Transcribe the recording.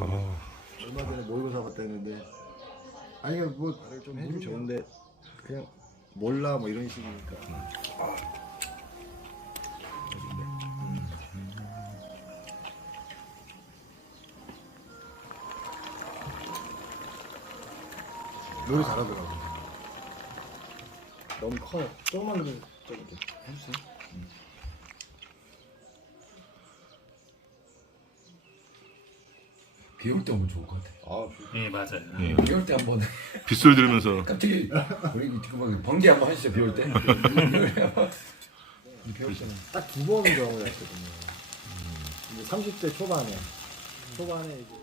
아, 얼마 전에 모의고사 봤다 했는데 아니 뭐 말을 좀 해주면 좋은데 그냥 몰라 뭐 이런 식이니까. 노래 잘하더라고. 너무 커. 조금만 좀좀 이렇게 해주세요 비 올 때 오면 좋을 것 같아. 아예 맞아요. 예. 비 올 때 한번 빗소리 들으면서 갑자기 우리 지금 번개 한번 하시죠. 비 올 때. 딱두 번 경험을 했거든요. 이제 30대 초반에 초반에 이제